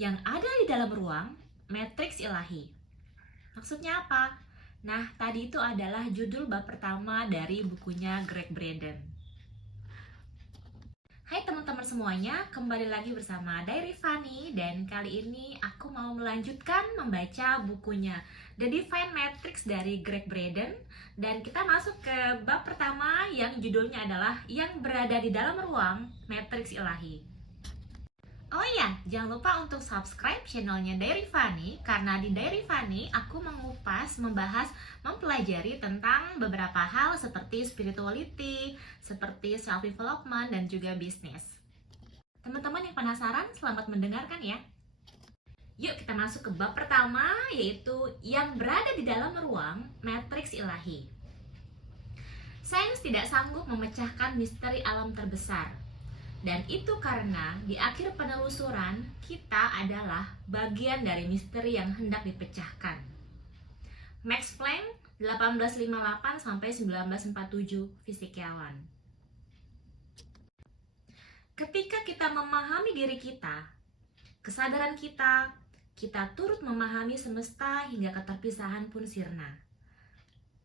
yang ada di dalam ruang matriks ilahi. Maksudnya apa? Nah, tadi itu adalah judul bab pertama dari bukunya Greg Braden. Hai teman-teman semuanya, kembali lagi bersama Diary Fanny. Dan kali ini aku mau melanjutkan membaca bukunya The Divine Matrix dari Greg Braden. Dan kita masuk ke bab pertama yang judulnya adalah Yang Berada di Dalam Ruang Matriks Ilahi. Oh iya, jangan lupa untuk subscribe channelnya Diary Fanny, karena di Diary Fanny aku mengupas, membahas, mempelajari tentang beberapa hal seperti spirituality, seperti self-development, dan juga bisnis. Teman-teman yang penasaran, selamat mendengarkan ya. Yuk kita masuk ke bab pertama, yaitu yang berada di dalam ruang matriks ilahi. Sains tidak sanggup memecahkan misteri alam terbesar. Dan itu karena di akhir penelusuran kita adalah bagian dari misteri yang hendak dipecahkan. Max Planck 1858 sampai 1947 fisikawan. Ketika kita memahami diri kita, kesadaran kita turut memahami semesta hingga keterpisahan pun sirna.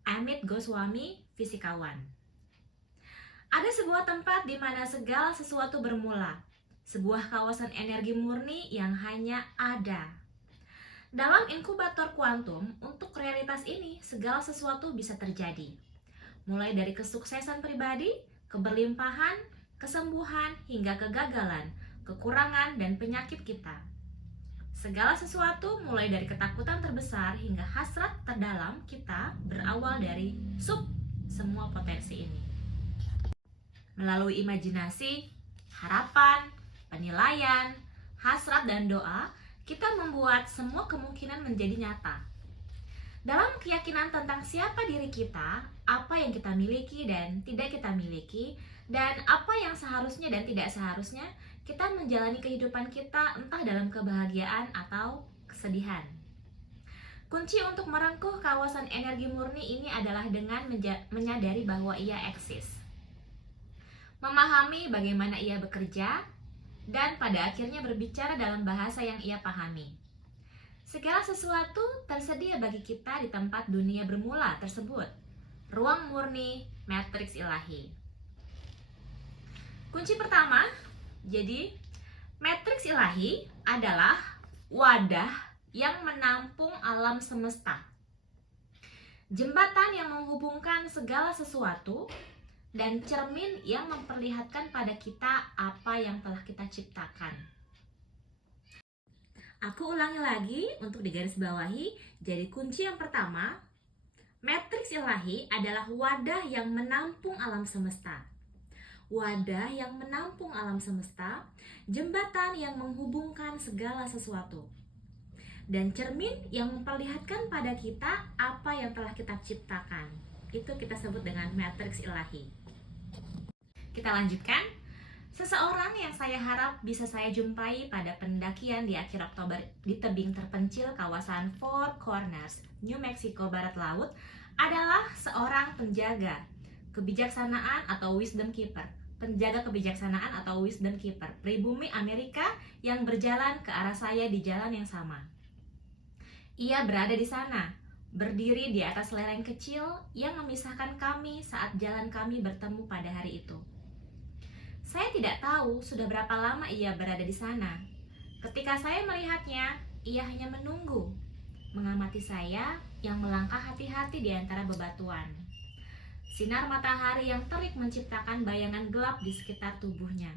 Amit Goswami, fisikawan. Ada sebuah tempat di mana segala sesuatu bermula, sebuah kawasan energi murni yang hanya ada. Dalam inkubator kuantum, untuk realitas ini, segala sesuatu bisa terjadi. Mulai dari kesuksesan pribadi, keberlimpahan, kesembuhan, hingga kegagalan, kekurangan, dan penyakit kita. Segala sesuatu mulai dari ketakutan terbesar hingga hasrat terdalam kita berawal dari semua potensi ini. Melalui imajinasi, harapan, penilaian, hasrat, dan doa, kita membuat semua kemungkinan menjadi nyata. Dalam keyakinan tentang siapa diri kita, apa yang kita miliki dan tidak kita miliki, dan apa yang seharusnya dan tidak seharusnya, kita menjalani kehidupan kita entah dalam kebahagiaan atau kesedihan. Kunci untuk merengkuh kawasan energi murni ini adalah dengan menyadari bahwa ia eksis. Memahami bagaimana ia bekerja, dan pada akhirnya berbicara dalam bahasa yang ia pahami. Segala sesuatu tersedia bagi kita di tempat dunia bermula tersebut, ruang murni matriks ilahi. Kunci pertama, jadi matriks ilahi adalah wadah yang menampung alam semesta, jembatan yang menghubungkan segala sesuatu, dan cermin yang memperlihatkan pada kita apa yang telah kita ciptakan. Aku ulangi lagi untuk digarisbawahi. Jadi kunci yang pertama, matriks ilahi adalah wadah yang menampung alam semesta. Wadah yang menampung alam semesta, jembatan yang menghubungkan segala sesuatu, dan cermin yang memperlihatkan pada kita apa yang telah kita ciptakan. Itu kita sebut dengan matriks ilahi. Kita lanjutkan. Seseorang yang saya harap bisa saya jumpai pada pendakian di akhir Oktober di tebing terpencil kawasan Four Corners, New Mexico, barat laut, adalah seorang penjaga kebijaksanaan atau wisdom keeper. Penjaga kebijaksanaan atau wisdom keeper pribumi Amerika yang berjalan ke arah saya di jalan yang sama. Ia berada di sana, berdiri di atas lereng kecil yang memisahkan kami saat jalan kami bertemu pada hari itu. Saya tidak tahu sudah berapa lama ia berada di sana. Ketika saya melihatnya, ia hanya menunggu, mengamati saya yang melangkah hati-hati di antara bebatuan. Sinar matahari yang terik menciptakan bayangan gelap di sekitar tubuhnya.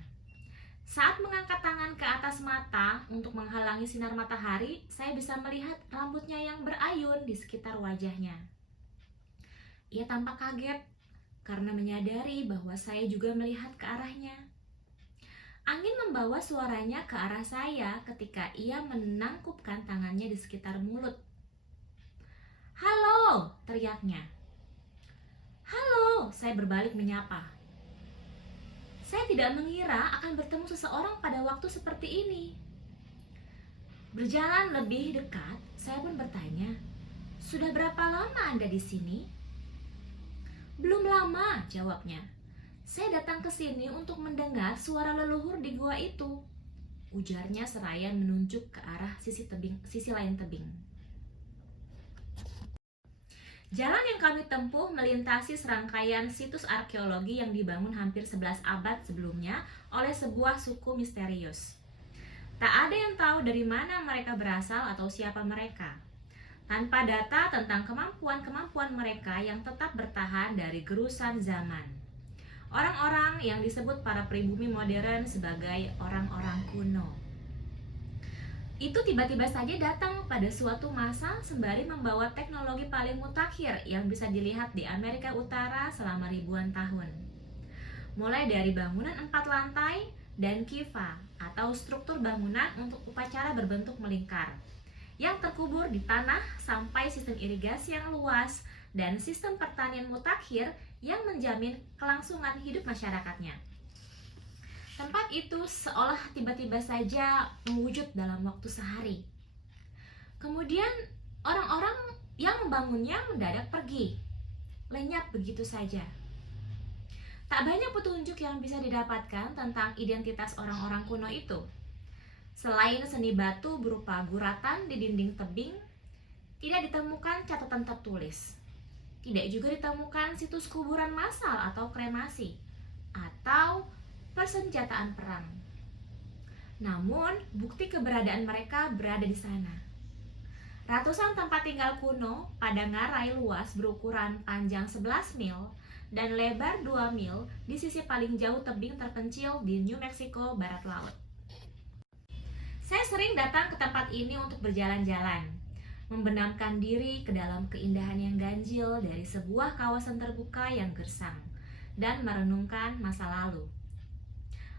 Saat mengangkat tangan ke atas mata untuk menghalangi sinar matahari, saya bisa melihat rambutnya yang berayun di sekitar wajahnya. Ia tampak kaget karena menyadari bahwa saya juga melihat ke arahnya. Angin membawa suaranya ke arah saya ketika ia menangkupkan tangannya di sekitar mulut. "Halo!" teriaknya. "Halo!" saya berbalik menyapa. Saya tidak mengira akan bertemu seseorang pada waktu seperti ini. Berjalan lebih dekat, saya pun bertanya, "Sudah berapa lama Anda di sini?" "Belum lama," jawabnya. "Saya datang ke sini untuk mendengar suara leluhur di gua itu." ujarnya seraya menunjuk ke arah sisi lain tebing. Jalan yang kami tempuh melintasi serangkaian situs arkeologi yang dibangun hampir 11 abad sebelumnya oleh sebuah suku misterius. Tak ada yang tahu dari mana mereka berasal atau siapa mereka. Tanpa data tentang kemampuan-kemampuan mereka yang tetap bertahan dari gerusan zaman. Orang-orang yang disebut para pribumi modern sebagai orang-orang kuno. Itu tiba-tiba saja datang pada suatu masa sembari membawa teknologi paling mutakhir yang bisa dilihat di Amerika Utara selama ribuan tahun. Mulai dari bangunan 4 lantai dan kiva atau struktur bangunan untuk upacara berbentuk melingkar yang terkubur di tanah sampai sistem irigasi yang luas dan sistem pertanian mutakhir yang menjamin kelangsungan hidup masyarakatnya. Tempat itu seolah tiba-tiba saja mewujud dalam waktu sehari. Kemudian orang-orang yang membangunnya mendadak pergi, lenyap begitu saja. Tak banyak petunjuk yang bisa didapatkan tentang identitas orang-orang kuno itu. Selain seni batu berupa guratan di dinding tebing, tidak ditemukan catatan tertulis. Tidak juga ditemukan situs kuburan massal atau kremasi, atau persenjataan perang. Namun, bukti keberadaan mereka berada di sana. Ratusan tempat tinggal kuno pada ngarai luas berukuran panjang 11 mil dan lebar 2 mil di sisi paling jauh tebing terpencil di New Mexico, barat laut. Saya sering datang ke tempat ini untuk berjalan-jalan, membenamkan diri ke dalam keindahan yang ganjil dari sebuah kawasan terbuka yang gersang, dan merenungkan masa lalu.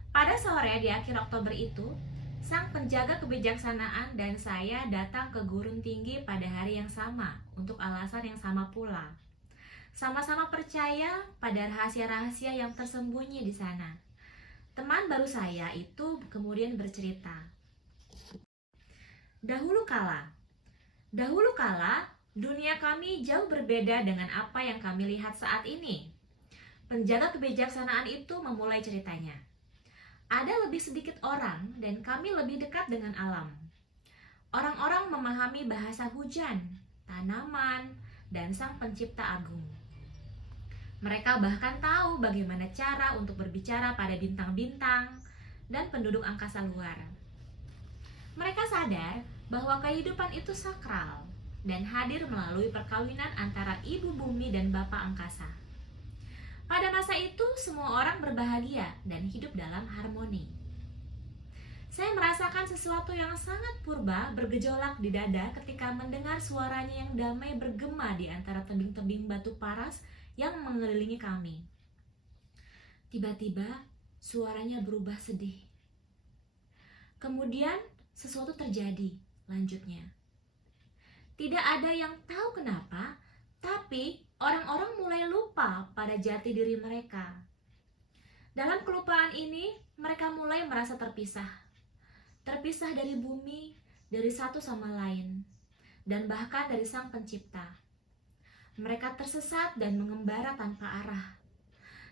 Pada sore di akhir Oktober itu, sang penjaga kebijaksanaan dan saya datang ke gurun tinggi pada hari yang sama untuk alasan yang sama pula. Sama-sama percaya pada rahasia-rahasia yang tersembunyi di sana. Teman baru saya itu kemudian bercerita. Dahulu kala, dunia kami jauh berbeda dengan apa yang kami lihat saat ini. Penjaga kebijaksanaan itu memulai ceritanya. Ada lebih sedikit orang dan kami lebih dekat dengan alam. Orang-orang memahami bahasa hujan, tanaman, dan sang pencipta agung. Mereka bahkan tahu bagaimana cara untuk berbicara pada bintang-bintang dan penduduk angkasa luar. Mereka sadar bahwa kehidupan itu sakral dan hadir melalui perkawinan antara ibu bumi dan bapa angkasa. Pada masa itu, semua orang berbahagia dan hidup dalam harmoni. Saya merasakan sesuatu yang sangat purba bergejolak di dada ketika mendengar suaranya yang damai bergema di antara tebing-tebing batu paras yang mengelilingi kami. Tiba-tiba, suaranya berubah sedih. Kemudian, sesuatu terjadi, lanjutnya. Tidak ada yang tahu kenapa, tapi orang-orang mulai lupa pada jati diri mereka. Dalam kelupaan ini, mereka mulai merasa terpisah. Terpisah dari bumi, dari satu sama lain, dan bahkan dari sang pencipta. Mereka tersesat dan mengembara tanpa arah.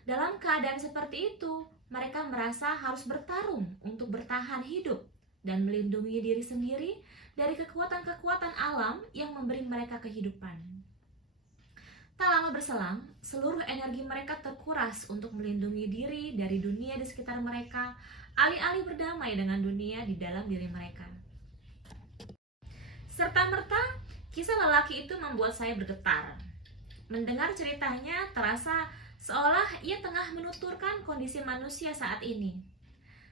Dalam keadaan seperti itu, mereka merasa harus bertarung untuk bertahan hidup dan melindungi diri sendiri dari kekuatan-kekuatan alam yang memberi mereka kehidupan. Tak lama berselang, seluruh energi mereka terkuras untuk melindungi diri dari dunia di sekitar mereka, alih-alih berdamai dengan dunia di dalam diri mereka. Serta-merta, kisah lelaki itu membuat saya bergetar. Mendengar ceritanya terasa seolah ia tengah menuturkan kondisi manusia saat ini.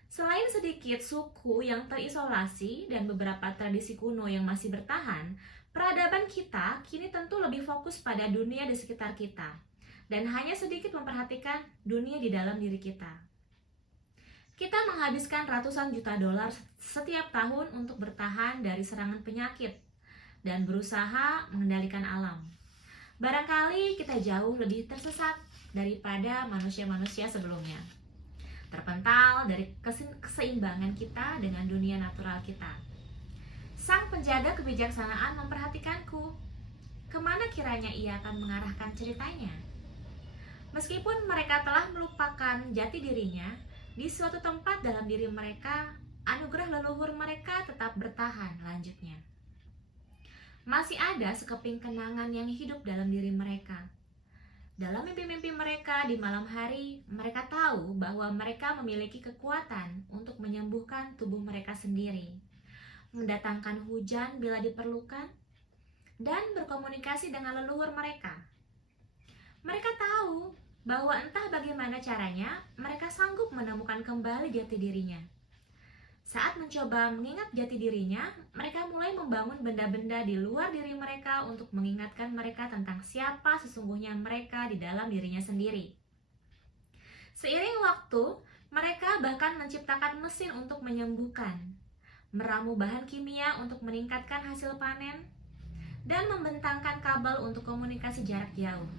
Selain sedikit suku yang terisolasi dan beberapa tradisi kuno yang masih bertahan, peradaban kita kini tentu lebih fokus pada dunia di sekitar kita dan hanya sedikit memperhatikan dunia di dalam diri kita. Kita menghabiskan ratusan juta dolar setiap tahun untuk bertahan dari serangan penyakit dan berusaha mengendalikan alam. Barangkali kita jauh lebih tersesat daripada manusia-manusia sebelumnya, terpental dari keseimbangan kita dengan dunia natural kita. Sang penjaga kebijaksanaan memperhatikanku. Kemana kiranya ia akan mengarahkan ceritanya? Meskipun mereka telah melupakan jati dirinya, di suatu tempat dalam diri mereka anugerah leluhur mereka tetap bertahan. Lanjutnya, masih ada sekeping kenangan yang hidup dalam diri mereka. Dalam mimpi-mimpi mereka di malam hari, mereka tahu bahwa mereka memiliki kekuatan untuk menyembuhkan tubuh mereka sendiri, mendatangkan hujan bila diperlukan, dan berkomunikasi dengan leluhur mereka. Mereka tahu bahwa entah bagaimana caranya, mereka sanggup menemukan kembali jati dirinya. Saat mencoba mengingat jati dirinya, mereka mulai membangun benda-benda di luar diri mereka untuk mengingatkan mereka tentang siapa sesungguhnya mereka di dalam dirinya sendiri. Seiring waktu, mereka bahkan menciptakan mesin untuk menyembuhkan, meramu bahan kimia untuk meningkatkan hasil panen, dan membentangkan kabel untuk komunikasi jarak jauh.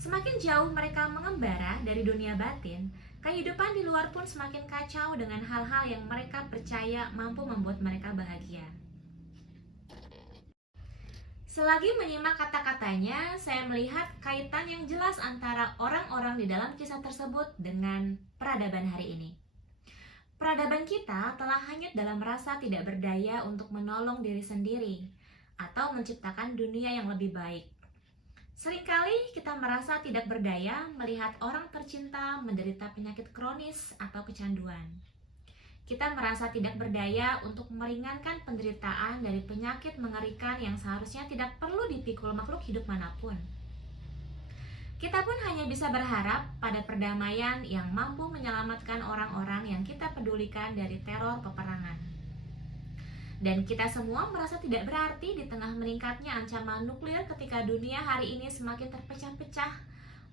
Semakin jauh mereka mengembara dari dunia batin, kehidupan di luar pun semakin kacau dengan hal-hal yang mereka percaya mampu membuat mereka bahagia. Selagi menyimak kata-katanya, saya melihat kaitan yang jelas antara orang-orang di dalam kisah tersebut dengan peradaban hari ini. Peradaban kita telah hanyut dalam rasa tidak berdaya untuk menolong diri sendiri atau menciptakan dunia yang lebih baik. Seringkali kita merasa tidak berdaya melihat orang tercinta menderita penyakit kronis atau kecanduan. Kita merasa tidak berdaya untuk meringankan penderitaan dari penyakit mengerikan yang seharusnya tidak perlu dipikul makhluk hidup manapun. Kita pun hanya bisa berharap pada perdamaian yang mampu menyelamatkan orang-orang yang kita pedulikan dari teror peperangan. Dan kita semua merasa tidak berarti di tengah meningkatnya ancaman nuklir ketika dunia hari ini semakin terpecah-pecah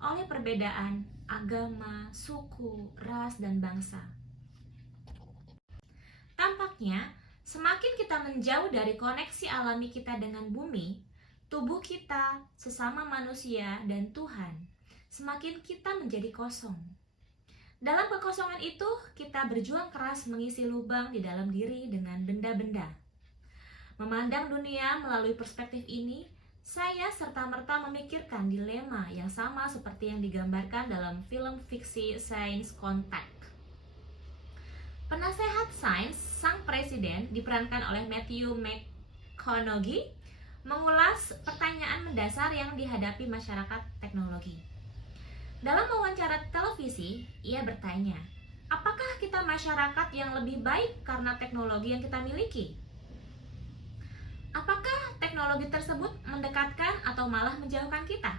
oleh perbedaan agama, suku, ras, dan bangsa. Tampaknya, semakin kita menjauh dari koneksi alami kita dengan bumi, tubuh kita, sesama manusia, dan Tuhan, semakin kita menjadi kosong. Dalam kekosongan itu, kita berjuang keras mengisi lubang di dalam diri dengan benda-benda. Memandang dunia melalui perspektif ini, saya serta-merta memikirkan dilema yang sama seperti yang digambarkan dalam film fiksi Science Contact. Penasehat sains sang presiden diperankan oleh Matthew McConaughey mengulas pertanyaan mendasar yang dihadapi masyarakat teknologi. Dalam wawancara televisi, ia bertanya, apakah kita masyarakat yang lebih baik karena teknologi yang kita miliki? Apakah teknologi tersebut mendekatkan atau malah menjauhkan kita?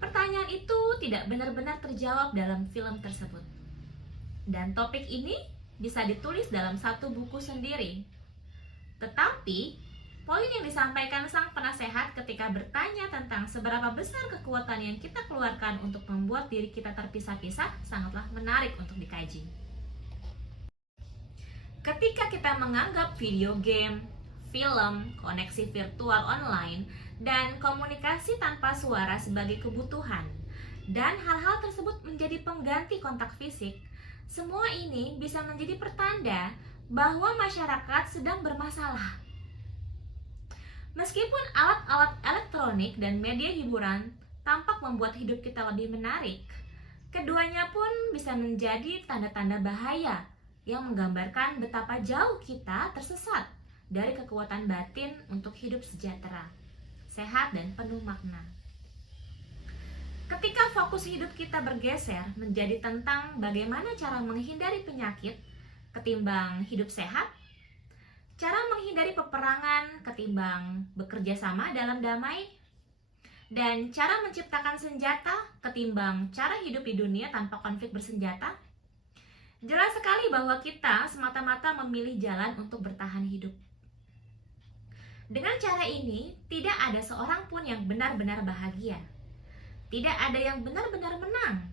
Pertanyaan itu tidak benar-benar terjawab dalam film tersebut. Dan topik ini bisa ditulis dalam satu buku sendiri. Tetapi, poin yang disampaikan sang penasehat ketika bertanya tentang seberapa besar kekuatan yang kita keluarkan untuk membuat diri kita terpisah-pisah sangatlah menarik untuk dikaji. Ketika kita menganggap video game, film, koneksi virtual online, dan komunikasi tanpa suara sebagai kebutuhan, dan hal-hal tersebut menjadi pengganti kontak fisik, semua ini bisa menjadi pertanda bahwa masyarakat sedang bermasalah. Meskipun alat-alat elektronik dan media hiburan tampak membuat hidup kita lebih menarik, keduanya pun bisa menjadi tanda-tanda bahaya yang menggambarkan betapa jauh kita tersesat dari kekuatan batin untuk hidup sejahtera, sehat, dan penuh makna. Ketika fokus hidup kita bergeser menjadi tentang bagaimana cara menghindari penyakit ketimbang hidup sehat, cara menghindari peperangan ketimbang bekerja sama dalam damai, dan cara menciptakan senjata ketimbang cara hidup di dunia tanpa konflik bersenjata, jelas sekali bahwa kita semata-mata memilih jalan untuk bertahan hidup. Dengan cara ini, tidak ada seorang pun yang benar-benar bahagia. Tidak ada yang benar-benar menang.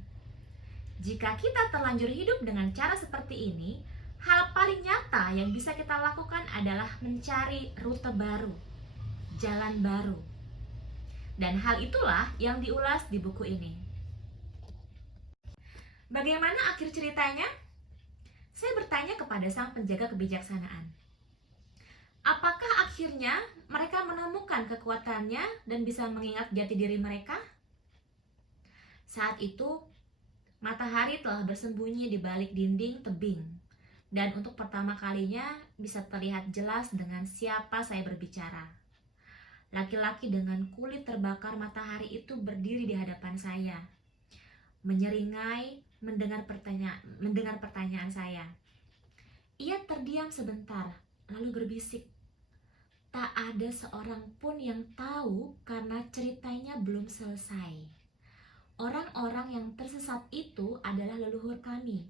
Jika kita terlanjur hidup dengan cara seperti ini, hal paling nyata yang bisa kita lakukan adalah mencari rute baru, jalan baru. Dan hal itulah yang diulas di buku ini. Bagaimana akhir ceritanya? Saya bertanya kepada sang penjaga kebijaksanaan. Apakah akhirnya mereka menemukan kekuatannya dan bisa mengingat jati diri mereka? Saat itu, matahari telah bersembunyi di balik dinding tebing, Dan untuk pertama kalinya bisa terlihat jelas dengan siapa saya berbicara. Laki-laki dengan kulit terbakar matahari itu berdiri di hadapan saya, menyeringai mendengar pertanyaan saya. Ia terdiam sebentar, lalu berbisik. Tak ada seorang pun yang tahu karena ceritanya belum selesai. Orang-orang yang tersesat itu adalah leluhur kami,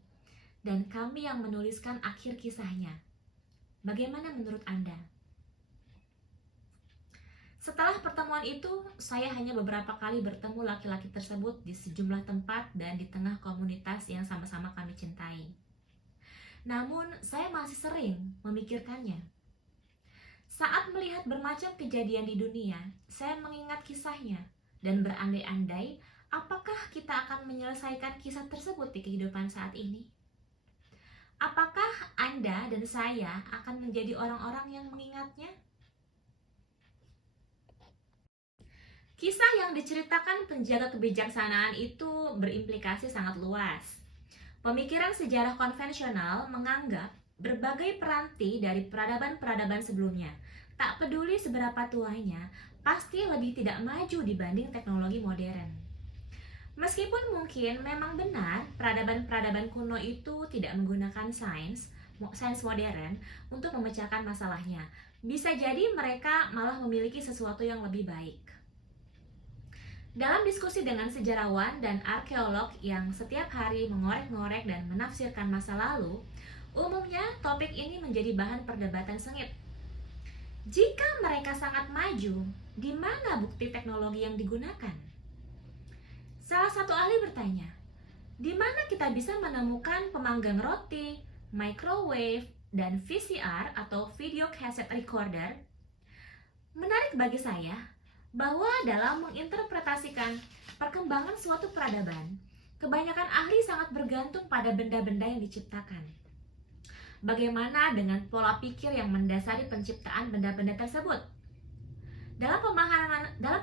dan kami yang menuliskan akhir kisahnya. Bagaimana menurut Anda? Setelah pertemuan itu, saya hanya beberapa kali bertemu laki-laki tersebut di sejumlah tempat dan di tengah komunitas yang sama-sama kami cintai. Namun, saya masih sering memikirkannya. Saat melihat bermacam kejadian di dunia, saya mengingat kisahnya dan berandai-andai apakah kita akan menyelesaikan kisah tersebut di kehidupan saat ini. Apakah Anda dan saya akan menjadi orang-orang yang mengingatnya? Kisah yang diceritakan penjaga kebijaksanaan itu berimplikasi sangat luas. Pemikiran sejarah konvensional menganggap berbagai peranti dari peradaban-peradaban sebelumnya, tak peduli seberapa tuanya, pasti lebih tidak maju dibanding teknologi modern. Meskipun mungkin memang benar peradaban-peradaban kuno itu tidak menggunakan sains modern untuk memecahkan masalahnya, bisa jadi mereka malah memiliki sesuatu yang lebih baik. Dalam diskusi dengan sejarawan dan arkeolog yang setiap hari mengorek-ngorek dan menafsirkan masa lalu, umumnya topik ini menjadi bahan perdebatan sengit. Jika mereka sangat maju, di mana bukti teknologi yang digunakan? Salah satu ahli bertanya, di mana kita bisa menemukan pemanggang roti, microwave, dan VCR atau video cassette recorder? Menarik bagi saya bahwa dalam menginterpretasikan perkembangan suatu peradaban, kebanyakan ahli sangat bergantung pada benda-benda yang diciptakan. Bagaimana dengan pola pikir yang mendasari penciptaan benda-benda tersebut? Dalam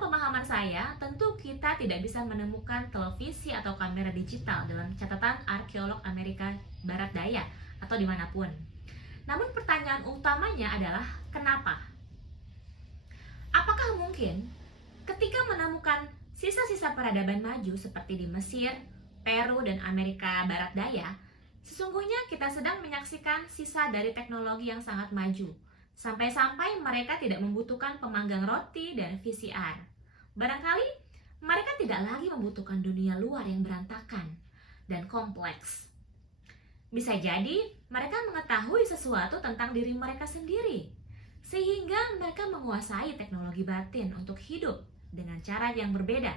pemahaman saya, tentu kita tidak bisa menemukan televisi atau kamera digital dalam catatan arkeolog Amerika Barat Daya atau dimanapun. Namun pertanyaan utamanya adalah kenapa? Apakah mungkin ketika menemukan sisa-sisa peradaban maju seperti di Mesir, Peru, dan Amerika Barat Daya, sesungguhnya kita sedang menyaksikan sisa dari teknologi yang sangat maju, sampai-sampai mereka tidak membutuhkan pemanggang roti dan VCR. Barangkali mereka tidak lagi membutuhkan dunia luar yang berantakan dan kompleks. Bisa jadi mereka mengetahui sesuatu tentang diri mereka sendiri, sehingga mereka menguasai teknologi batin untuk hidup dengan cara yang berbeda.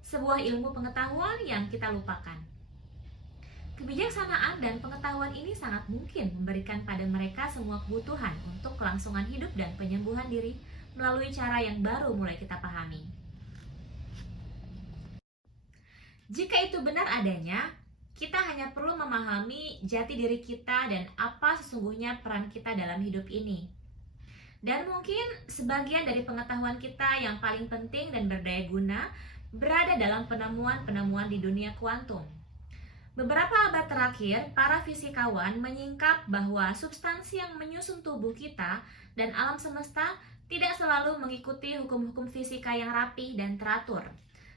Sebuah ilmu pengetahuan yang kita lupakan. Kebijaksanaan dan pengetahuan ini sangat mungkin memberikan pada mereka semua kebutuhan untuk kelangsungan hidup dan penyembuhan diri melalui cara yang baru mulai kita pahami. Jika itu benar adanya, kita hanya perlu memahami jati diri kita dan apa sesungguhnya peran kita dalam hidup ini. Dan mungkin sebagian dari pengetahuan kita yang paling penting dan berdaya guna berada dalam penemuan-penemuan di dunia kuantum. Beberapa abad terakhir, para fisikawan menyingkap bahwa substansi yang menyusun tubuh kita dan alam semesta tidak selalu mengikuti hukum-hukum fisika yang rapih dan teratur,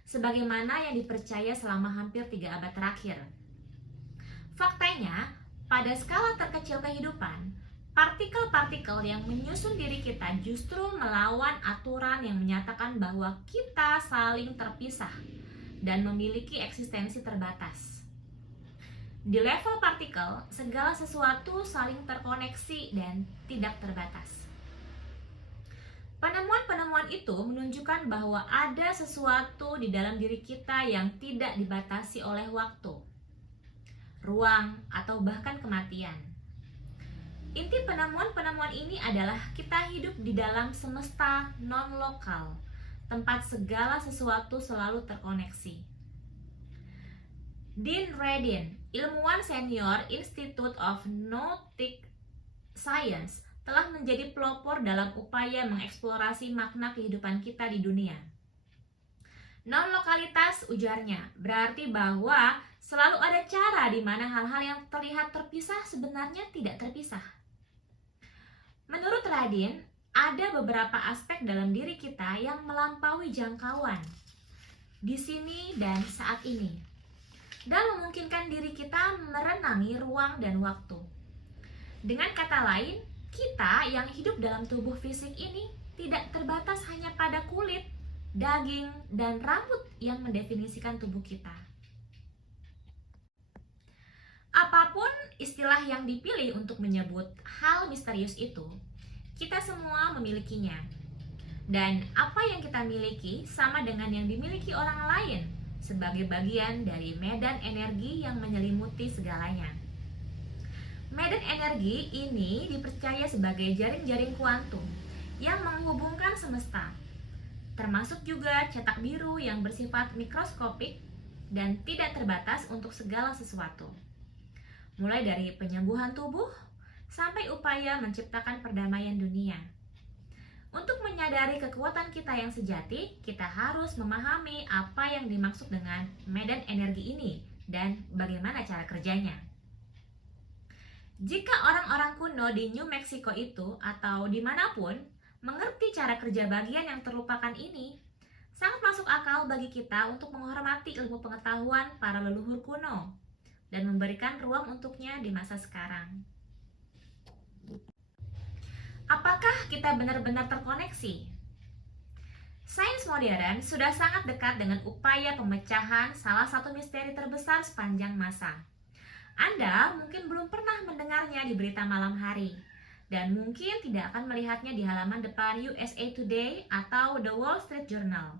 sebagaimana yang dipercaya selama hampir 3 abad terakhir. Faktanya, pada skala terkecil kehidupan, partikel-partikel yang menyusun diri kita justru melawan aturan yang menyatakan bahwa kita saling terpisah dan memiliki eksistensi terbatas. Di level partikel, segala sesuatu saling terkoneksi dan tidak terbatas. Penemuan-penemuan itu menunjukkan bahwa ada sesuatu di dalam diri kita yang tidak dibatasi oleh waktu, ruang, atau bahkan kematian. Inti penemuan-penemuan ini adalah kita hidup di dalam semesta non-lokal, tempat segala sesuatu selalu terkoneksi. Dean Radin, ilmuwan senior Institute of Nautic Science, telah menjadi pelopor dalam upaya mengeksplorasi makna kehidupan kita di dunia. Non-lokalitas, ujarnya, berarti bahwa Selalu ada cara di mana hal-hal yang terlihat terpisah sebenarnya tidak terpisah. Menurut Radin, ada beberapa aspek dalam diri kita yang melampaui jangkauan di sini dan saat ini, dan memungkinkan diri kita merenangi ruang dan waktu. Dengan kata lain, kita yang hidup dalam tubuh fisik ini tidak terbatas hanya pada kulit, daging, dan rambut yang mendefinisikan tubuh kita. Apapun istilah yang dipilih untuk menyebut hal misterius itu, kita semua memilikinya. Dan apa yang kita miliki sama dengan yang dimiliki orang lain sebagai bagian dari medan energi yang menyelimuti segalanya. Medan energi ini dipercaya sebagai jaring-jaring kuantum yang menghubungkan semesta, termasuk juga cetak biru yang bersifat mikroskopik dan tidak terbatas untuk segala sesuatu. Mulai dari penyembuhan tubuh sampai upaya menciptakan perdamaian dunia. Untuk menyadari kekuatan kita yang sejati, kita harus memahami apa yang dimaksud dengan medan energi ini dan bagaimana cara kerjanya. Jika orang-orang kuno di New Mexico itu atau dimanapun mengerti cara kerja bagian yang terlupakan ini, sangat masuk akal bagi kita untuk menghormati ilmu pengetahuan para leluhur kuno dan memberikan ruang untuknya di masa sekarang. Apakah kita benar-benar terkoneksi? Sains modern sudah sangat dekat dengan upaya pemecahan salah satu misteri terbesar sepanjang masa. Anda mungkin belum pernah mendengarnya di berita malam hari, dan mungkin tidak akan melihatnya di halaman depan USA Today atau The Wall Street Journal.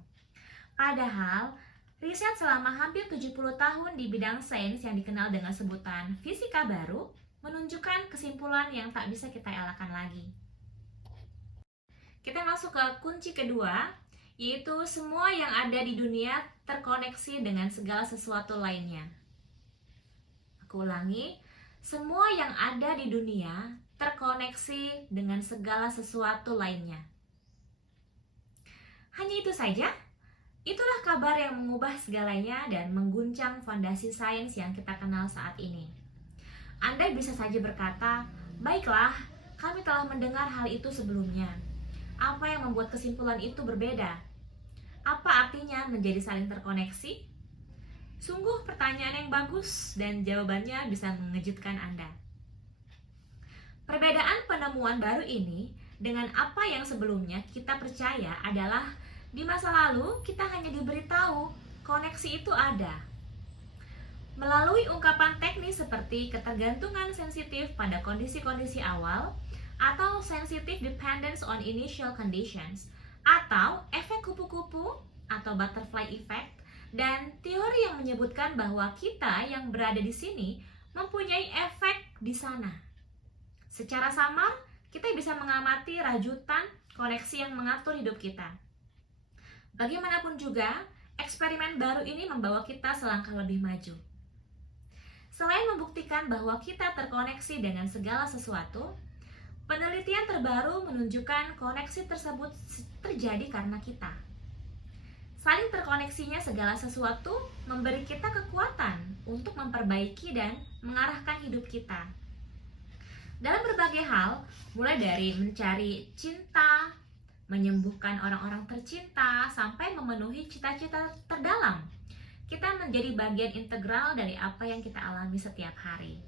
Padahal, riset selama hampir 70 tahun di bidang sains yang dikenal dengan sebutan fisika baru menunjukkan kesimpulan yang tak bisa kita elakkan lagi. Kita masuk ke kunci kedua, yaitu semua yang ada di dunia terkoneksi dengan segala sesuatu lainnya. Aku ulangi, semua yang ada di dunia terkoneksi dengan segala sesuatu lainnya. Hanya itu saja? Itulah kabar yang mengubah segalanya dan mengguncang fondasi sains yang kita kenal saat ini. Anda bisa saja berkata, baiklah, kami telah mendengar hal itu sebelumnya. Apa yang membuat kesimpulan itu berbeda? Apa artinya menjadi saling terkoneksi? Sungguh pertanyaan yang bagus dan jawabannya bisa mengejutkan Anda. Perbedaan penemuan baru ini dengan apa yang sebelumnya kita percaya adalah di masa lalu kita hanya diberitahu koneksi itu ada. Melalui ungkapan teknis seperti ketergantungan sensitif pada kondisi-kondisi awal atau sensitive dependence on initial conditions atau efek kupu-kupu atau butterfly effect dan teori yang menyebutkan bahwa kita yang berada di sini mempunyai efek di sana. Secara samar, kita bisa mengamati rajutan koneksi yang mengatur hidup kita. Bagaimanapun juga, eksperimen baru ini membawa kita selangkah lebih maju. Selain membuktikan bahwa kita terkoneksi dengan segala sesuatu, penelitian terbaru menunjukkan koneksi tersebut terjadi karena kita. Saling terkoneksinya segala sesuatu memberi kita kekuatan untuk memperbaiki dan mengarahkan hidup kita. Dalam berbagai hal, mulai dari mencari cinta, menyembuhkan orang-orang tercinta, sampai memenuhi cita-cita terdalam, kita menjadi bagian integral dari apa yang kita alami setiap hari.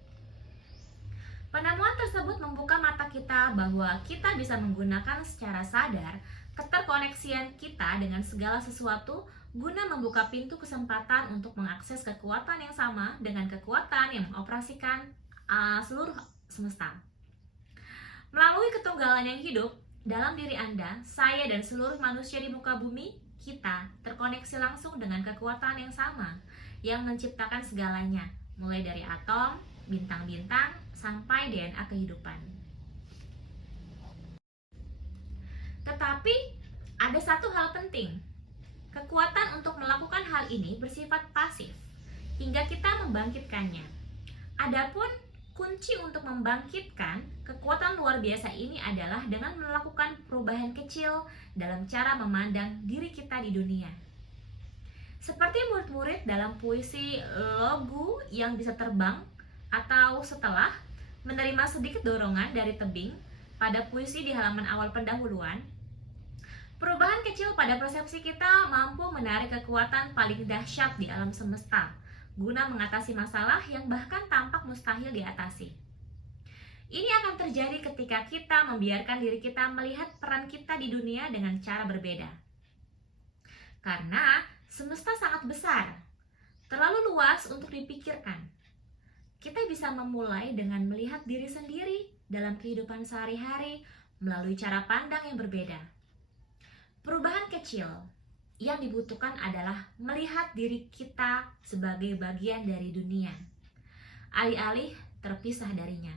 Penemuan tersebut membuka mata kita bahwa kita bisa menggunakan secara sadar keterkoneksian kita dengan segala sesuatu guna membuka pintu kesempatan untuk mengakses kekuatan yang sama dengan kekuatan yang mengoperasikan seluruh semesta. Melalui ketunggalan yang hidup dalam diri Anda, saya dan seluruh manusia di muka bumi, kita terkoneksi langsung dengan kekuatan yang sama yang menciptakan segalanya, mulai dari atom, bintang-bintang, sampai DNA kehidupan. Tetapi ada satu hal penting. Kekuatan untuk melakukan hal ini bersifat pasif hingga kita membangkitkannya. Adapun kunci untuk membangkitkan kekuatan luar biasa ini adalah dengan melakukan perubahan kecil dalam cara memandang diri kita di dunia. Seperti murid-murid dalam puisi Logu yang bisa terbang, atau setelah menerima sedikit dorongan dari tebing pada puisi di halaman awal pendahuluan, perubahan kecil pada persepsi kita mampu menarik kekuatan paling dahsyat di alam semesta guna mengatasi masalah yang bahkan tampak mustahil diatasi. Ini akan terjadi ketika kita membiarkan diri kita melihat peran kita di dunia dengan cara berbeda. Karena semesta sangat besar, terlalu luas untuk dipikirkan. Kita bisa memulai dengan melihat diri sendiri dalam kehidupan sehari-hari melalui cara pandang yang berbeda. Perubahan kecil yang dibutuhkan adalah melihat diri kita sebagai bagian dari dunia, alih-alih terpisah darinya.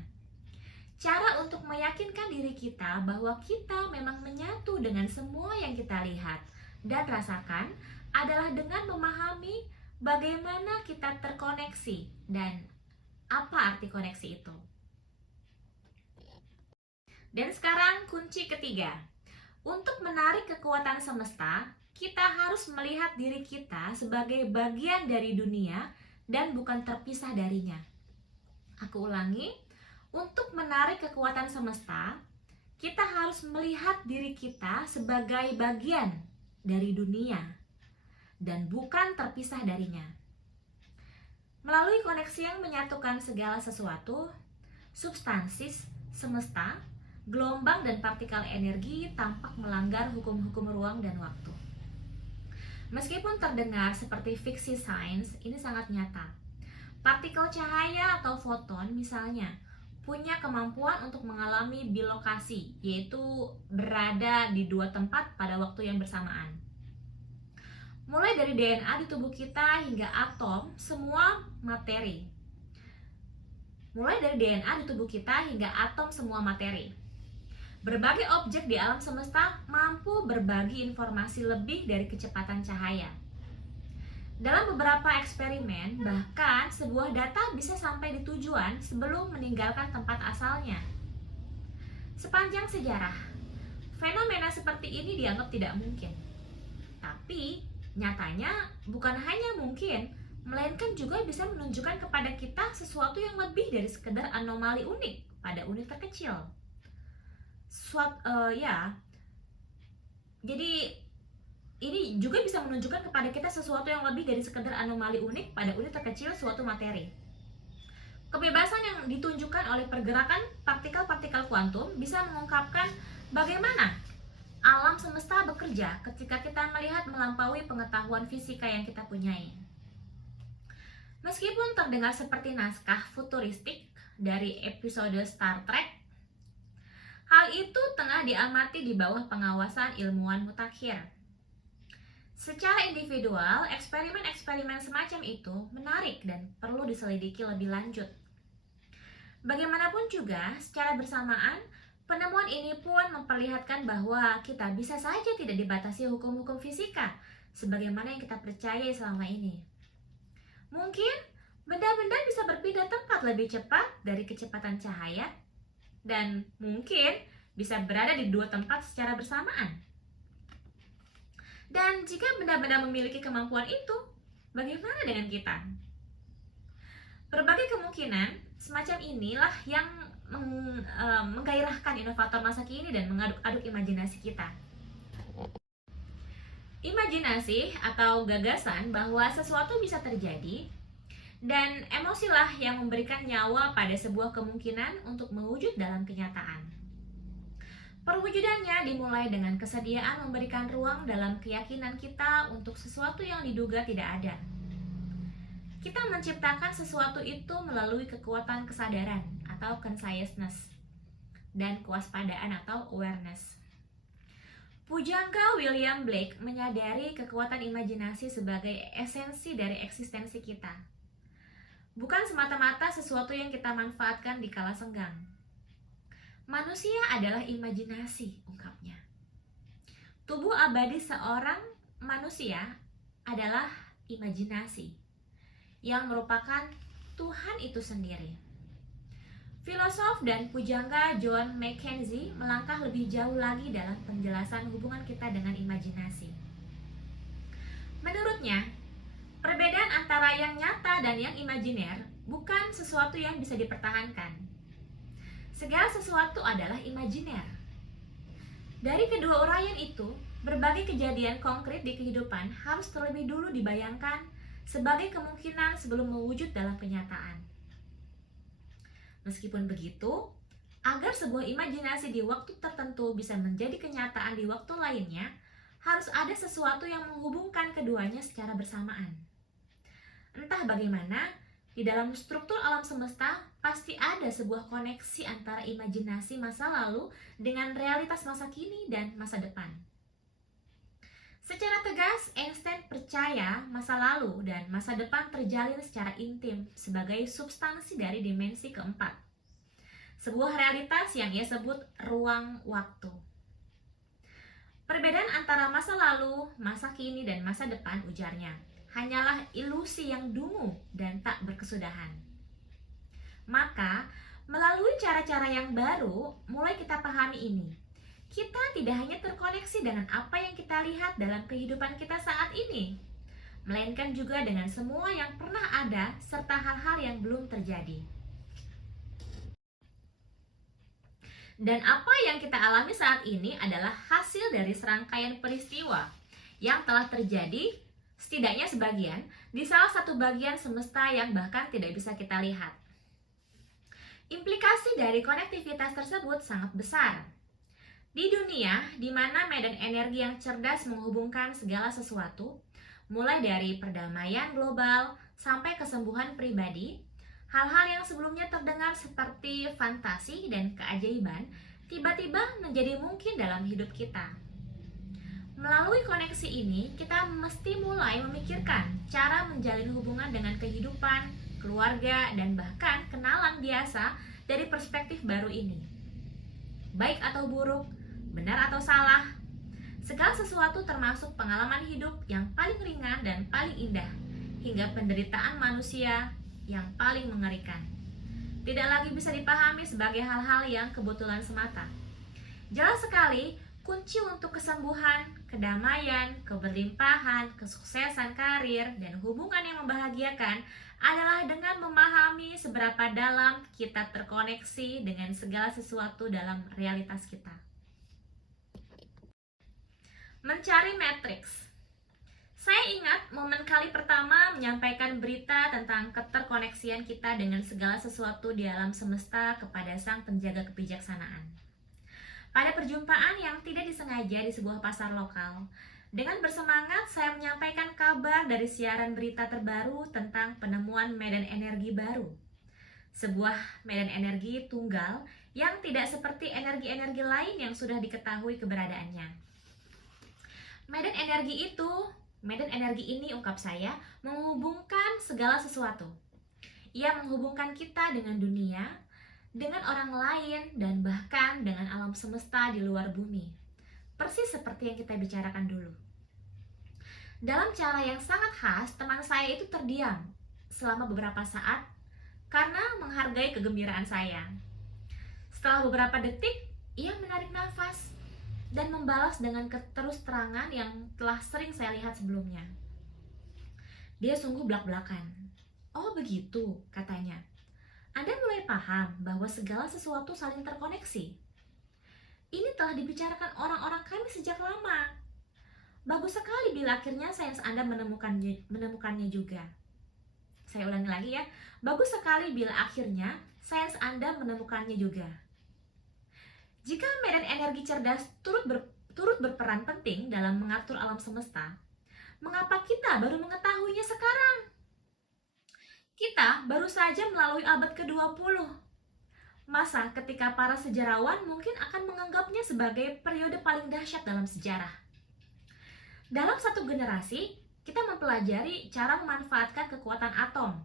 Cara untuk meyakinkan diri kita bahwa kita memang menyatu dengan semua yang kita lihat dan rasakan adalah dengan memahami bagaimana kita terkoneksi dan apa arti koneksi itu. Dan sekarang kunci ketiga. Untuk menarik kekuatan semesta, kita harus melihat diri kita sebagai bagian dari dunia dan bukan terpisah darinya. Aku ulangi, untuk menarik kekuatan semesta, kita harus melihat diri kita sebagai bagian dari dunia dan bukan terpisah darinya. Melalui koneksi yang menyatukan segala sesuatu, substansis, semesta, gelombang dan partikel energi tampak melanggar hukum-hukum ruang dan waktu. Meskipun terdengar seperti fiksi sains, ini sangat nyata. Partikel cahaya atau foton misalnya punya kemampuan untuk mengalami bilokasi, yaitu berada di dua tempat pada waktu yang bersamaan. Mulai dari DNA di tubuh kita hingga atom, semua materi. Berbagai objek di alam semesta mampu berbagi informasi lebih dari kecepatan cahaya. Dalam beberapa eksperimen, bahkan sebuah data bisa sampai di tujuan sebelum meninggalkan tempat asalnya. Sepanjang sejarah, fenomena seperti ini dianggap tidak mungkin. Tapi, nyatanya bukan hanya mungkin, melainkan juga bisa menunjukkan kepada kita sesuatu yang lebih dari sekedar anomali unik pada unit terkecil. Jadi ini juga bisa menunjukkan kepada kita sesuatu yang lebih dari sekedar anomali unik pada unit terkecil suatu materi. Kebebasan yang ditunjukkan oleh pergerakan partikel-partikel kuantum bisa mengungkapkan bagaimana alam semesta bekerja ketika kita melihat melampaui pengetahuan fisika yang kita punyai. Meskipun terdengar seperti naskah futuristik dari episode Star Trek, hal itu tengah diamati di bawah pengawasan ilmuwan mutakhir. Secara individual, eksperimen-eksperimen semacam itu menarik dan perlu diselidiki lebih lanjut. Bagaimanapun juga, secara bersamaan, penemuan ini pun memperlihatkan bahwa kita bisa saja tidak dibatasi hukum-hukum fisika, sebagaimana yang kita percayai selama ini. Mungkin benda-benda bisa berpindah tempat lebih cepat dari kecepatan cahaya, dan mungkin bisa berada di dua tempat secara bersamaan. Dan jika benda-benda memiliki kemampuan itu, bagaimana dengan kita? Berbagai kemungkinan semacam inilah yang menggairahkan inovator masa kini dan mengaduk-aduk imajinasi kita. Imajinasi atau gagasan bahwa sesuatu bisa terjadi, dan emosilah yang memberikan nyawa pada sebuah kemungkinan untuk mewujud dalam kenyataan. Perwujudannya dimulai dengan kesediaan memberikan ruang dalam keyakinan kita untuk sesuatu yang diduga tidak ada. Kita menciptakan sesuatu itu melalui kekuatan kesadaran atau consciousness dan kewaspadaan atau awareness. Pujangga William Blake menyadari kekuatan imajinasi sebagai esensi dari eksistensi kita. Bukan semata-mata sesuatu yang kita manfaatkan di kala senggang. Manusia adalah imajinasi, ungkapnya. Tubuh abadi seorang manusia adalah imajinasi, yang merupakan Tuhan itu sendiri. Filosof dan pujangga John Mackenzie melangkah lebih jauh lagi dalam penjelasan hubungan kita dengan imajinasi. Menurutnya, Perbedaan antara yang nyata dan yang imajiner bukan sesuatu yang bisa dipertahankan. Segala sesuatu adalah imajiner. Dari kedua uraian itu, berbagai kejadian konkret di kehidupan harus terlebih dulu dibayangkan sebagai kemungkinan sebelum mewujud dalam kenyataan. Meskipun begitu, agar sebuah imajinasi di waktu tertentu bisa menjadi kenyataan di waktu lainnya, harus ada sesuatu yang menghubungkan keduanya secara bersamaan. Entah bagaimana, di dalam struktur alam semesta pasti ada sebuah koneksi antara imajinasi masa lalu dengan realitas masa kini dan masa depan. Secara tegas, Einstein percaya masa lalu dan masa depan terjalin secara intim sebagai substansi dari dimensi keempat. Sebuah realitas yang ia sebut ruang waktu. Perbedaan antara masa lalu, masa kini, dan masa depan, ujarnya, hanyalah ilusi yang dungu dan tak berkesudahan. Maka, melalui cara-cara yang baru, mulai kita pahami ini. Kita tidak hanya terkoneksi dengan apa yang kita lihat dalam kehidupan kita saat ini, melainkan juga dengan semua yang pernah ada serta hal-hal yang belum terjadi. Dan apa yang kita alami saat ini adalah hasil dari serangkaian peristiwa yang telah terjadi, setidaknya sebagian, di salah satu bagian semesta yang bahkan tidak bisa kita lihat. Implikasi dari konektivitas tersebut sangat besar. Di dunia, di mana medan energi yang cerdas menghubungkan segala sesuatu, mulai dari perdamaian global sampai kesembuhan pribadi, hal-hal yang sebelumnya terdengar seperti fantasi dan keajaiban, tiba-tiba menjadi mungkin dalam hidup kita. Melalui koneksi ini, kita mesti mulai memikirkan cara menjalin hubungan dengan kehidupan, keluarga, dan bahkan kenalan biasa dari perspektif baru ini. Baik atau buruk, benar atau salah, segala sesuatu termasuk pengalaman hidup yang paling ringan dan paling indah, hingga penderitaan manusia yang paling mengerikan. Tidak lagi bisa dipahami sebagai hal-hal yang kebetulan semata. Jelas sekali, kunci untuk kesembuhan, kedamaian, keberlimpahan, kesuksesan karir, dan hubungan yang membahagiakan adalah dengan memahami seberapa dalam kita terkoneksi dengan segala sesuatu dalam realitas kita. Mencari matriks. Saya ingat momen kali pertama menyampaikan berita tentang keterkoneksian kita dengan segala sesuatu di alam semesta kepada sang penjaga kebijaksanaan. Pada perjumpaan yang tidak disengaja di sebuah pasar lokal, dengan bersemangat saya menyampaikan kabar dari siaran berita terbaru tentang penemuan medan energi baru. Sebuah medan energi tunggal yang tidak seperti energi-energi lain yang sudah diketahui keberadaannya. Medan energi ini, ungkap saya, menghubungkan segala sesuatu. Ia menghubungkan kita dengan dunia, dengan orang lain, dan bahkan dengan alam semesta di luar bumi. Persis seperti yang kita bicarakan dulu. Dalam cara yang sangat khas, teman saya itu terdiam selama beberapa saat karena menghargai kegembiraan saya. Setelah beberapa detik, ia menarik nafas dan membalas dengan keterus-terangan yang telah sering saya lihat sebelumnya. Dia sungguh belak-belakan. "Oh begitu," katanya. "Anda mulai paham bahwa segala sesuatu saling terkoneksi. Ini telah dibicarakan orang-orang kami sejak lama. Bagus sekali bila akhirnya sains Anda menemukannya juga." Saya ulangi lagi ya. Bagus sekali bila akhirnya sains Anda menemukannya juga. Jika medan energi cerdas turut berperan penting dalam mengatur alam semesta, mengapa kita baru mengetahuinya sekarang? Kita baru saja melalui abad ke-20. Masa ketika para sejarawan mungkin akan menganggapnya sebagai periode paling dahsyat dalam sejarah. Dalam satu generasi, kita mempelajari cara memanfaatkan kekuatan atom,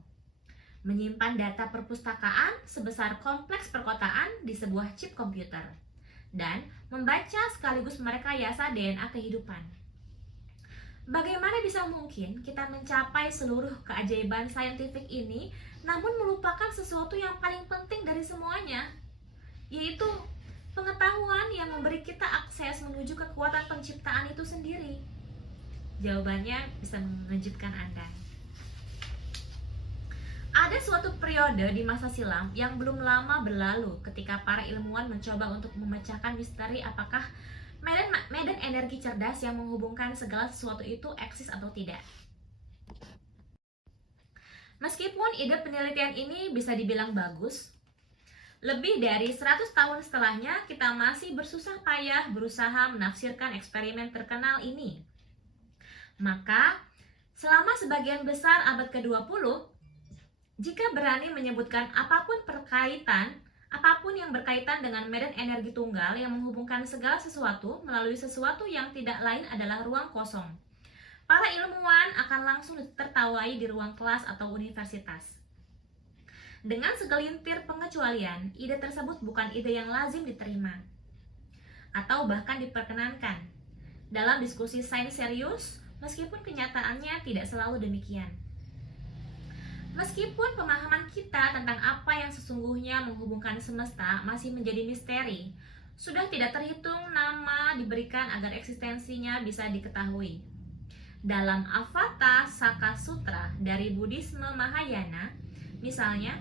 menyimpan data perpustakaan sebesar kompleks perkotaan di sebuah chip komputer, dan membaca sekaligus merekayasa DNA kehidupan. Bagaimana bisa mungkin kita mencapai seluruh keajaiban saintifik ini namun melupakan sesuatu yang paling penting dari semuanya, yaitu pengetahuan yang memberi kita akses menuju kekuatan penciptaan itu sendiri? Jawabannya bisa mengejutkan Anda. Ada suatu periode di masa silam yang belum lama berlalu ketika para ilmuwan mencoba untuk memecahkan misteri apakah medan energi cerdas yang menghubungkan segala sesuatu itu eksis atau tidak. Meskipun ide penelitian ini bisa dibilang bagus, lebih dari 100 tahun setelahnya kita masih bersusah payah berusaha menafsirkan eksperimen terkenal ini. Maka, selama sebagian besar abad ke-20, jika berani menyebutkan apapun yang berkaitan dengan medan energi tunggal yang menghubungkan segala sesuatu melalui sesuatu yang tidak lain adalah ruang kosong, para ilmuwan akan langsung tertawai di ruang kelas atau universitas. Dengan segelintir pengecualian, ide tersebut bukan ide yang lazim diterima atau bahkan diperkenankan dalam diskusi sains serius, meskipun kenyataannya tidak selalu demikian. Meskipun pemahaman kita tentang apa yang sesungguhnya menghubungkan semesta masih menjadi misteri, sudah tidak terhitung nama diberikan agar eksistensinya bisa diketahui. Dalam Avatasaka Sutra dari Buddhisme Mahayana, misalnya,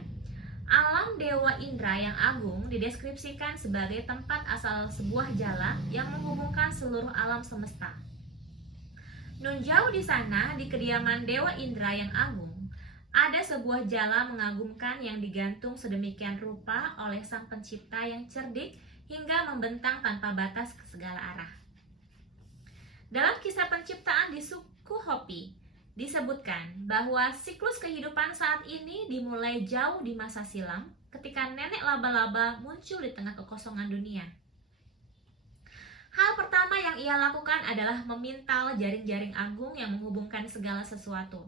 alam Dewa Indra yang agung dideskripsikan sebagai tempat asal sebuah jala yang menghubungkan seluruh alam semesta. Nun jauh di sana, di kediaman Dewa Indra yang agung, ada sebuah jala mengagumkan yang digantung sedemikian rupa oleh Sang Pencipta yang cerdik hingga membentang tanpa batas ke segala arah. Dalam kisah penciptaan di suku Hopi, disebutkan bahwa siklus kehidupan saat ini dimulai jauh di masa silam ketika nenek laba-laba muncul di tengah kekosongan dunia. Hal pertama yang ia lakukan adalah memintal jaring-jaring agung yang menghubungkan segala sesuatu.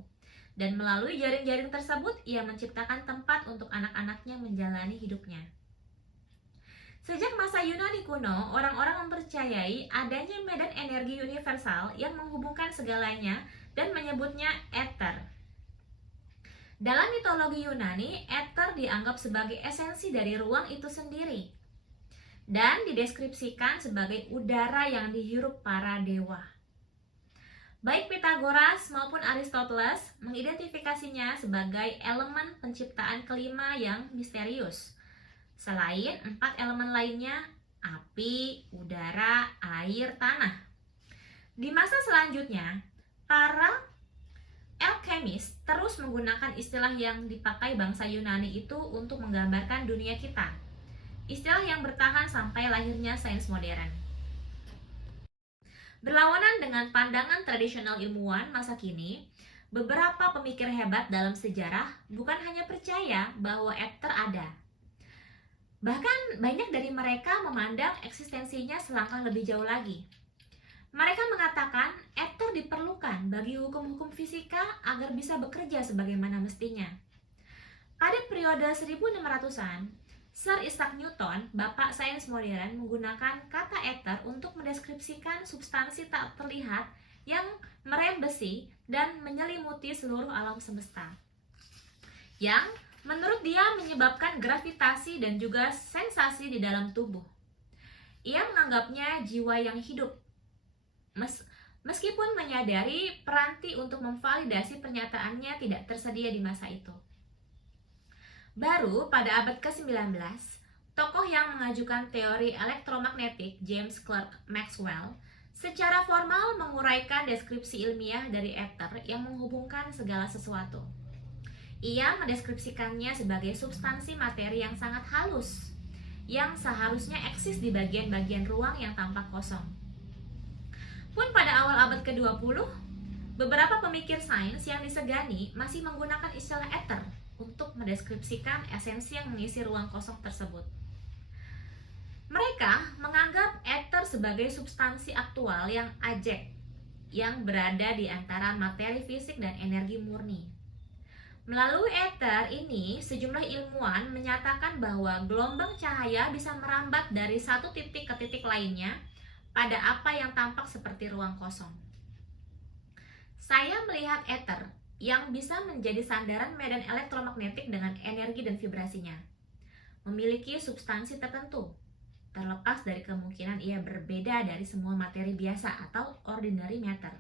Dan melalui jaring-jaring tersebut, ia menciptakan tempat untuk anak-anaknya menjalani hidupnya. Sejak masa Yunani kuno, orang-orang mempercayai adanya medan energi universal yang menghubungkan segalanya dan menyebutnya ether. Dalam mitologi Yunani, ether dianggap sebagai esensi dari ruang itu sendiri dan dideskripsikan sebagai udara yang dihirup para dewa. Baik Pythagoras maupun Aristoteles mengidentifikasinya sebagai elemen penciptaan kelima yang misterius. Selain 4 elemen lainnya, api, udara, air, tanah. Di masa selanjutnya, para alkemis terus menggunakan istilah yang dipakai bangsa Yunani itu untuk menggambarkan dunia kita. Istilah yang bertahan sampai lahirnya sains modern. Berlawanan dengan pandangan tradisional ilmuwan masa kini, beberapa pemikir hebat dalam sejarah bukan hanya percaya bahwa ether ada. Bahkan banyak dari mereka memandang eksistensinya selangkah lebih jauh lagi. Mereka mengatakan ether diperlukan bagi hukum-hukum fisika agar bisa bekerja sebagaimana mestinya. Pada periode 1600-an, Sir Isaac Newton, bapak sains modern, menggunakan kata ether untuk mendeskripsikan substansi tak terlihat yang merem besi dan menyelimuti seluruh alam semesta, yang menurut dia menyebabkan gravitasi dan juga sensasi di dalam tubuh. Ia menganggapnya jiwa yang hidup, meskipun menyadari peranti untuk memvalidasi pernyataannya tidak tersedia di masa itu. Baru pada abad ke-19, tokoh yang mengajukan teori elektromagnetik James Clerk Maxwell secara formal menguraikan deskripsi ilmiah dari ether yang menghubungkan segala sesuatu. Ia mendeskripsikannya sebagai substansi materi yang sangat halus, yang seharusnya eksis di bagian-bagian ruang yang tampak kosong. Pun pada awal abad ke-20, beberapa pemikir sains yang disegani masih menggunakan istilah ether untuk mendeskripsikan esensi yang mengisi ruang kosong tersebut. Mereka menganggap ether sebagai substansi aktual yang ajek, yang berada di antara materi fisik dan energi murni. Melalui ether ini, sejumlah ilmuwan menyatakan bahwa gelombang cahaya bisa merambat dari satu titik ke titik lainnya pada apa yang tampak seperti ruang kosong. Saya melihat ether yang bisa menjadi sandaran medan elektromagnetik dengan energi dan vibrasinya, memiliki substansi tertentu, terlepas dari kemungkinan ia berbeda dari semua materi biasa atau ordinary matter,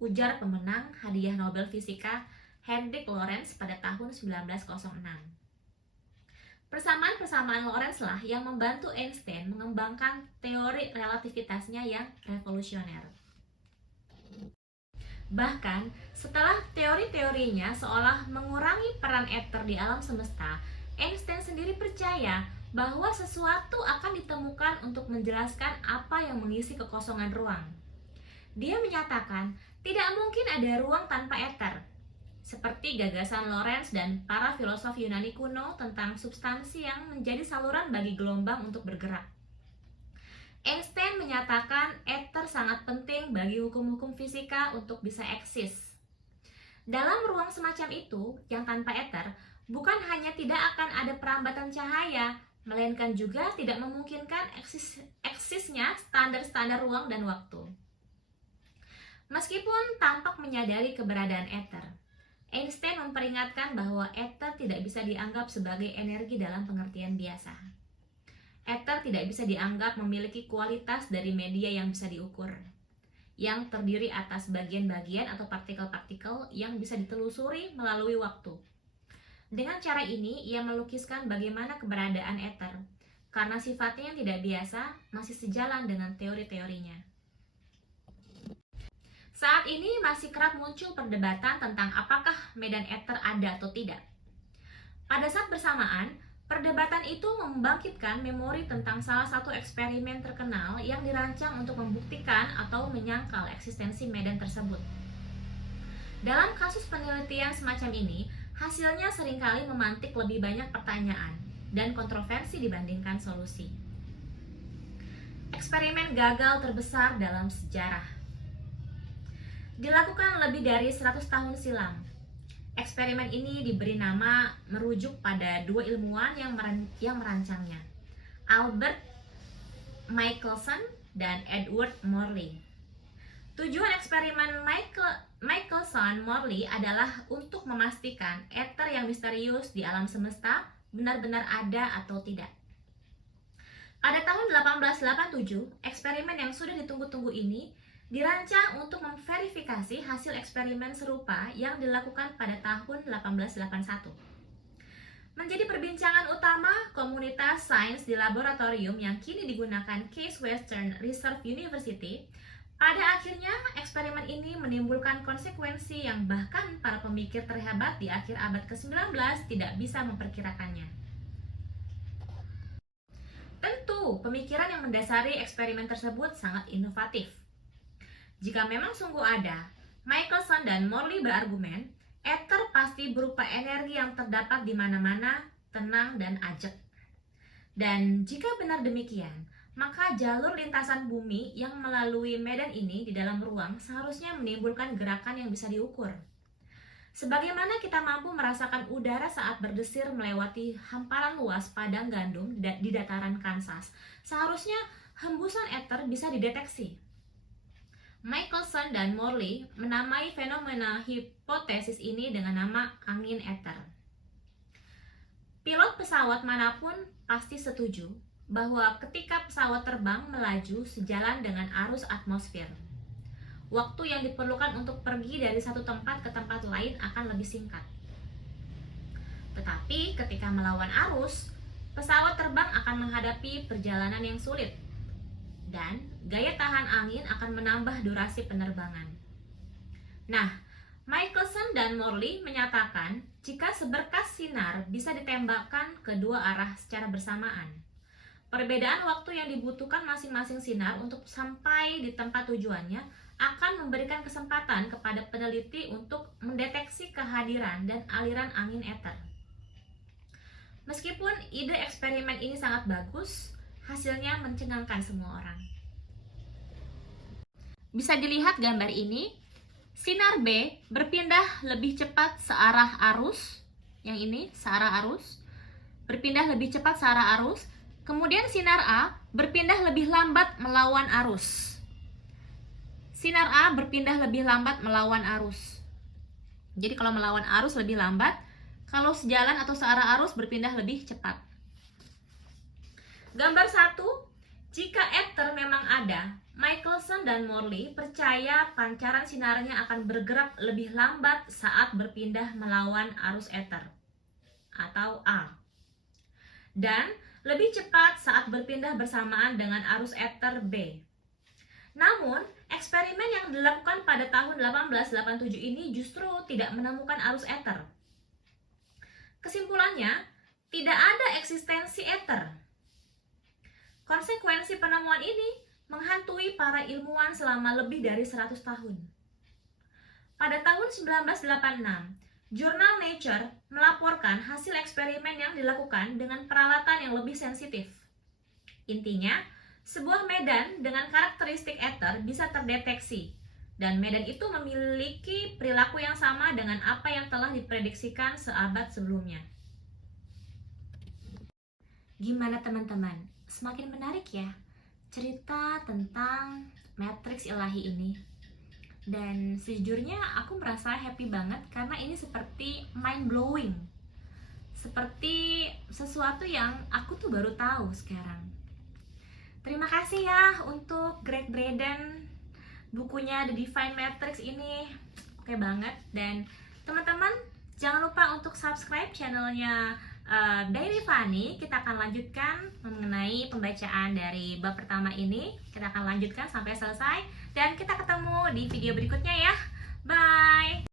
ujar pemenang hadiah Nobel Fisika Hendrik Lorentz pada tahun 1906. Persamaan-persamaan Lorentz lah yang membantu Einstein mengembangkan teori relativitasnya yang revolusioner. Bahkan, setelah teori-teorinya seolah mengurangi peran ether di alam semesta, Einstein sendiri percaya bahwa sesuatu akan ditemukan untuk menjelaskan apa yang mengisi kekosongan ruang. Dia menyatakan, tidak mungkin ada ruang tanpa ether, seperti gagasan Lorentz dan para filosof Yunani kuno tentang substansi yang menjadi saluran bagi gelombang untuk bergerak. Einstein menyatakan ether sangat penting bagi hukum-hukum fisika untuk bisa eksis. Dalam ruang semacam itu, yang tanpa ether, bukan hanya tidak akan ada perambatan cahaya, melainkan juga tidak memungkinkan eksisnya standar-standar ruang dan waktu. Meskipun tampak menyadari keberadaan ether, Einstein memperingatkan bahwa ether tidak bisa dianggap sebagai energi dalam pengertian biasa. Ether tidak bisa dianggap memiliki kualitas dari media yang bisa diukur, yang terdiri atas bagian-bagian atau partikel-partikel yang bisa ditelusuri melalui waktu. Dengan cara ini, ia melukiskan bagaimana keberadaan ether, karena sifatnya yang tidak biasa masih sejalan dengan teori-teorinya. Saat ini masih kerap muncul perdebatan tentang apakah medan ether ada atau tidak. Pada saat bersamaan, perdebatan itu membangkitkan memori tentang salah satu eksperimen terkenal yang dirancang untuk membuktikan atau menyangkal eksistensi medan tersebut. Dalam kasus penelitian semacam ini, hasilnya seringkali memantik lebih banyak pertanyaan dan kontroversi dibandingkan solusi. Eksperimen gagal terbesar dalam sejarah dilakukan lebih dari 100 tahun silam. Eksperimen ini diberi nama merujuk pada dua ilmuwan yang merancangnya, Albert Michelson dan Edward Morley. Tujuan eksperimen Michelson-Morley adalah untuk memastikan ether yang misterius di alam semesta benar-benar ada atau tidak. Pada tahun 1887, eksperimen yang sudah ditunggu-tunggu ini dirancang untuk memverifikasi hasil eksperimen serupa yang dilakukan pada tahun 1881. Menjadi perbincangan utama komunitas sains di laboratorium yang kini digunakan Case Western Reserve University, pada akhirnya eksperimen ini menimbulkan konsekuensi yang bahkan para pemikir terhebat di akhir abad ke-19 tidak bisa memperkirakannya. Tentu, pemikiran yang mendasari eksperimen tersebut sangat inovatif. Jika memang sungguh ada, Michelson dan Morley berargumen, ether pasti berupa energi yang terdapat di mana-mana, tenang dan ajak. Dan jika benar demikian, maka jalur lintasan bumi yang melalui medan ini di dalam ruang seharusnya menimbulkan gerakan yang bisa diukur. Sebagaimana kita mampu merasakan udara saat berdesir melewati hamparan luas padang gandum di dataran Kansas, seharusnya hembusan ether bisa dideteksi. Michelson dan Morley menamai fenomena hipotesis ini dengan nama angin ether. Pilot pesawat manapun pasti setuju bahwa ketika pesawat terbang melaju sejalan dengan arus atmosfer, waktu yang diperlukan untuk pergi dari satu tempat ke tempat lain akan lebih singkat. Tetapi ketika melawan arus, pesawat terbang akan menghadapi perjalanan yang sulit, dan gaya tahan angin akan menambah durasi penerbangan. Nah, Michelson dan Morley menyatakan jika seberkas sinar bisa ditembakkan ke dua arah secara bersamaan, perbedaan waktu yang dibutuhkan masing-masing sinar untuk sampai di tempat tujuannya akan memberikan kesempatan kepada peneliti untuk mendeteksi kehadiran dan aliran angin ether. Meskipun ide eksperimen ini sangat bagus, hasilnya mencengangkan semua orang. Bisa dilihat gambar ini, sinar B berpindah lebih cepat searah arus, yang ini searah arus, berpindah lebih cepat searah arus, kemudian sinar A berpindah lebih lambat melawan arus. Sinar A berpindah lebih lambat melawan arus. Jadi kalau melawan arus lebih lambat, kalau sejalan atau searah arus berpindah lebih cepat. Gambar 1, jika ether memang ada, Michelson Thomson dan Morley percaya pancaran sinarnya akan bergerak lebih lambat saat berpindah melawan arus ether atau A, dan lebih cepat saat berpindah bersamaan dengan arus ether B. Namun, eksperimen yang dilakukan pada tahun 1887 ini justru tidak menemukan arus ether. Kesimpulannya, tidak ada eksistensi ether. Konsekuensi penemuan ini menghantui para ilmuwan selama lebih dari 100 tahun. Pada tahun 1986, jurnal Nature melaporkan hasil eksperimen yang dilakukan dengan peralatan yang lebih sensitif. Intinya, sebuah medan dengan karakteristik ether bisa terdeteksi, dan medan itu memiliki perilaku yang sama dengan apa yang telah diprediksikan seabad sebelumnya. Gimana teman-teman? Semakin menarik ya cerita tentang matriks ilahi ini. Dan sejujurnya aku merasa happy banget karena ini seperti mind blowing. Seperti sesuatu yang aku tuh baru tahu sekarang. Terima kasih ya untuk Greg Braden, bukunya The Divine Matrix ini oke banget. Dan teman-teman jangan lupa untuk subscribe channelnya Diary Fanny. Kita akan lanjutkan mengenai pembacaan dari bab pertama ini. Kita akan lanjutkan sampai selesai, dan kita ketemu di video berikutnya ya. Bye.